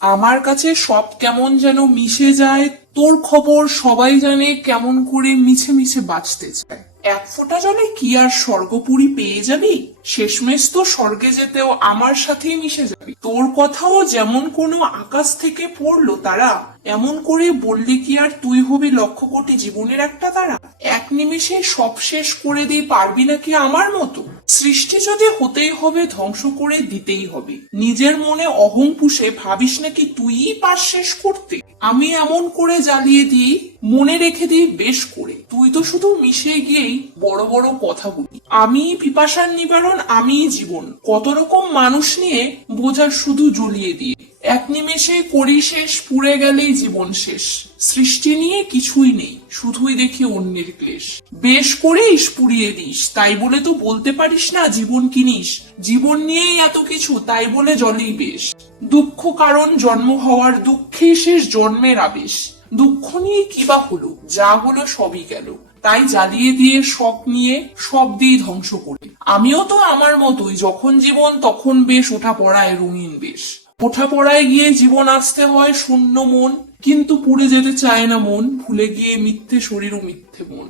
আমার কাছে সব কেমন যেন মিশে যায়, তোর খবর সবাই জানে কেমন করে মিছে মিছে বাঁচতে চায়। এক ফোঁটা জলে কি আর স্বর্গপুরী পেয়ে যাবি? শেষমেশ তো স্বর্গে যেতেও আমার সাথেই মিশে যাবি। তোর কথাও যেমন কোনো আকাশ থেকে পড়লো তারা, এমন করে বললি কি আর তুই হবি লক্ষ কোটি জীবনের একটা তারা? এক নিমেষে সব শেষ করে দিয়ে পারবি নাকি আমার মতো? সৃষ্টি যদি হতেই হবে ধ্বংস করে দিতেই হবে। নিজের মনে অহং পুষে ভাবিস নাকি তুই পার শেষ করতে? আমি এমন করে জ্বালিয়ে দিই, মনে রেখে দিই বেশ করে। তুই তো শুধু মিশে গিয়েই বড় বড় কথা বলি। আমি পিপাসার নিবারণ, আমি জীবন। কত রকম মানুষ নিয়ে বোঝা শুধু জ্বলিয়ে দিয়ে। এক নিমেষে করি শেষ, পুড়ে গেলেই জীবন শেষ। সৃষ্টি নিয়ে কিছুই নেই, শুধুই দেখি অন্যের ক্লেশ। বেশ করিস পুড়িয়ে দিস, তাই বলে তো বলতে পারিস না জীবন কিনিস। জীবন নিয়েই এত কিছু, তাই বলে জলেই বেশ। দুঃখ কারণ জন্ম হওয়ার, দুঃখে শেষ জন্মের আবেশ। দুঃখ নিয়ে কি বা হলো, যা হলো সবই গেল। তাই জ্বালিয়ে দিয়ে শখ নিয়ে সব দিয়ে ধ্বংস করে। আমিও তো আমার মতোই, যখন জীবন তখন বেশ, ওঠা পড়ায় রঙিন বেশ। ওঠা পড়ায় গিয়ে জীবন আসতে হয় শূন্য মন, কিন্তু পুড়ে যেতে চায় না মন, ভুলে গিয়ে মিথ্যে শরীর ও মিথ্যে মন।